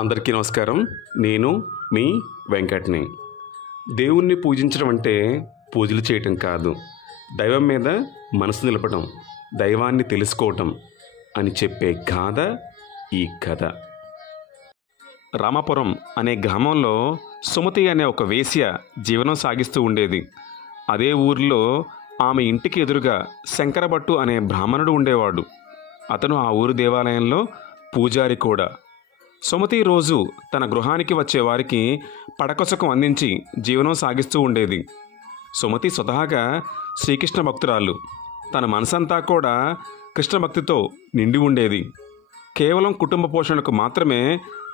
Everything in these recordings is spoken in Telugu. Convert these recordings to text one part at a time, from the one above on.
అందరికీ నమస్కారం. నేను మీ వెంకట్ని. దేవుణ్ణి పూజించడం అంటే పూజలు చేయటం కాదు, దైవం మీద మనసు నిలపడం, దైవాన్ని తెలుసుకోవటం అని చెప్పే గాథ ఈ కథ. రామాపురం అనే గ్రామంలో సుమతి అనే ఒక వేశ్య జీవనం సాగిస్తూ ఉండేది. అదే ఊరిలో ఆమె ఇంటికి ఎదురుగా శంకరభట్టు అనే బ్రాహ్మణుడు ఉండేవాడు. అతను ఆ ఊరు దేవాలయంలో పూజారి కూడా. సుమతి రోజు తన గృహానికి వచ్చేవారికి పడకొసకం అందించి జీవనం సాగిస్తూ ఉండేది. సుమతి స్వతహాగా శ్రీకృష్ణ భక్తురాలు. తన మనసంతా కూడా కృష్ణ భక్తితో నిండి ఉండేది. కేవలం కుటుంబ పోషణకు మాత్రమే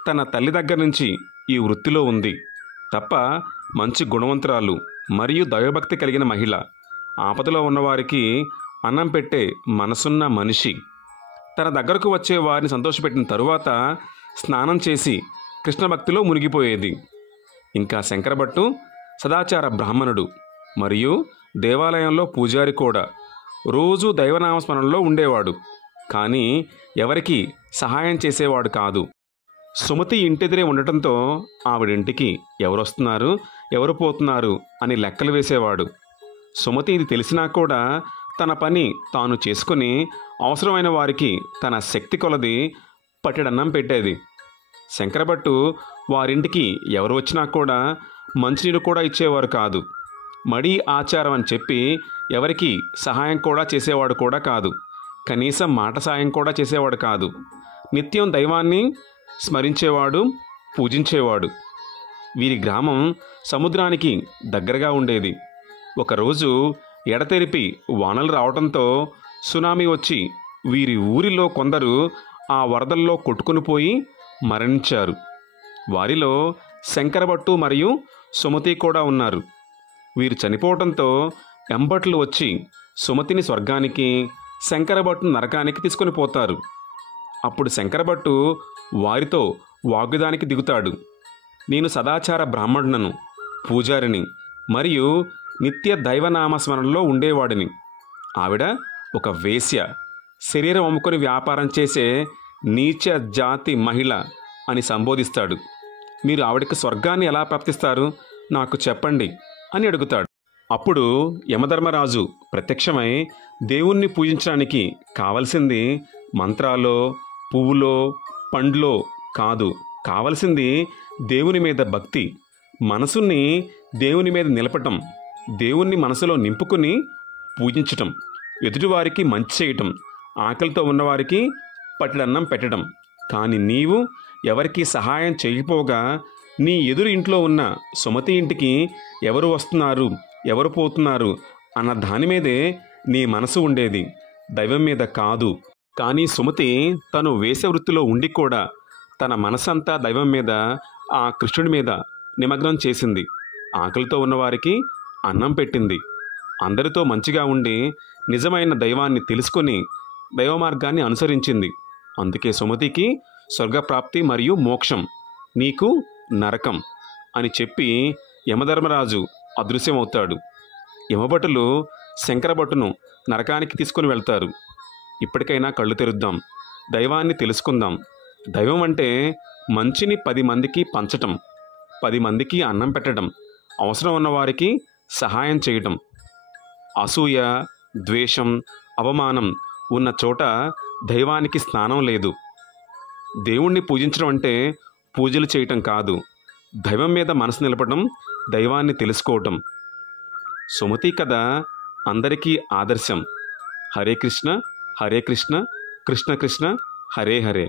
తన తల్లి దగ్గర నుంచి ఈ వృత్తిలో ఉంది తప్ప మంచి గుణవంతురాలు మరియు దైవభక్తి కలిగిన మహిళ. ఆపదలో ఉన్నవారికి అన్నం పెట్టే మనసున్న మనిషి. తన దగ్గరకు వచ్చే వారిని సంతోషపెట్టిన తరువాత స్నానం చేసి కృష్ణ భక్తిలో మునిగిపోయేది. ఇంకా శంకరభట్టు సదాచార బ్రాహ్మణుడు మరియు దేవాలయంలో పూజారి కూడా. రోజు దైవనామస్మరణలో ఉండేవాడు, కానీ ఎవరికి సహాయం చేసేవాడు కాదు. సుమతి ఇంటెదిరే ఉండటంతో ఆవిడింటికి ఎవరు వస్తున్నారు, ఎవరు పోతున్నారు అని లెక్కలు వేసేవాడు. సుమతి ఇది తెలిసినా కూడా తన పని తాను చేసుకుని అవసరమైన వారికి తన శక్తి కొలది పట్టెడన్నం పెట్టేది. శంకరభట్టు వారింటికి ఎవరు వచ్చినా కూడా మంచినీరు కూడా ఇచ్చేవారు కాదు. మడి ఆచారం అని చెప్పి ఎవరికి సహాయం కూడా చేసేవాడు కూడా కాదు. కనీసం మాట సాయం కూడా చేసేవాడు కాదు. నిత్యం దైవాన్ని స్మరించేవాడు, పూజించేవాడు. వీరి గ్రామం సముద్రానికి దగ్గరగా ఉండేది. ఒకరోజు ఎడతెరిపి వానలు రావడంతో సునామీ వచ్చి వీరి ఊరిలో కొందరు ఆ వరదల్లో కొట్టుకుని పోయి మరణించారు. వారిలో శంకరభట్టు మరియు సుమతి కూడా ఉన్నారు. వీరు చనిపోవడంతో ఎంబట్లు వచ్చి సుమతిని స్వర్గానికి, శంకరభట్టును నరకానికి తీసుకొని పోతారు. అప్పుడు శంకరభట్టు వారితో వాగ్దానికి దిగుతాడు. నేను సదాచార బ్రాహ్మణులను, పూజారిని మరియు నిత్య దైవనామస్మరణలో ఉండేవాడిని. ఆవిడ ఒక వేశ్య, శరీరం అమ్ముకొని వ్యాపారం చేసే నీచ జాతి మహిళ అని సంబోధిస్తాడు. మీరు ఆవిడకి స్వర్గాన్ని ఎలా ప్రాప్తిస్తారు, నాకు చెప్పండి అని అడుగుతాడు. అప్పుడు యమధర్మరాజు ప్రత్యక్షమై దేవుణ్ణి పూజించడానికి కావలసింది మంత్రాలో, పువ్వులో, పండ్లో కాదు, కావలసింది దేవుని మీద భక్తి, మనసుని దేవుని మీద నిలపటం, దేవుణ్ణి మనసులో నింపుకుని పూజించటం, ఎదుటివారికి మంచి చేయటం, ఆకలితో ఉన్నవారికి పట్టెడన్నం పెట్టడం. కానీ నీవు ఎవరికి సహాయం చేయకపోగా నీ ఎదురు ఇంట్లో ఉన్న సుమతి ఇంటికి ఎవరు వస్తున్నారు, ఎవరు పోతున్నారు అన్న దాని మీదే నీ మనసు ఉండేది, దైవం మీద కాదు. కానీ సుమతి తను వేషవృత్తిలో ఉండి కూడా తన మనసంతా దైవం మీద, ఆ కృష్ణుడి మీద నిమగ్నం చేసింది. ఆకలితో ఉన్నవారికి అన్నం పెట్టింది. అందరితో మంచిగా ఉండి నిజమైన దైవాన్ని తెలుసుకొని దైవ మార్గాన్ని అనుసరించింది. అందుకే సుమతికి స్వర్గప్రాప్తి మరియు మోక్షం, నీకు నరకం అని చెప్పి యమధర్మరాజు అదృశ్యమవుతాడు. యమభటులు శంకరభట్టును నరకానికి తీసుకుని వెళ్తారు. ఇప్పటికైనా కళ్ళు తెరుద్దాం, దైవాన్ని తెలుసుకుందాం. దైవం అంటే మంచిని 10 మందికి పంచటం, 10 మందికి అన్నం పెట్టడం, అవసరం ఉన్నవారికి సహాయం చేయటం. అసూయ, ద్వేషం, అవమానం ఉన్న చోట దైవానికి స్థానం లేదు. దేవుణ్ణి పూజించడం అంటే పూజలు చేయటం కాదు, దైవం మీద మనసు నిలపడం, దైవాన్ని తెలుసుకోవటం. సుమతి కథ అందరికీ ఆదర్శం. హరే కృష్ణ, హరే కృష్ణ, కృష్ణ కృష్ణ, హరే హరే.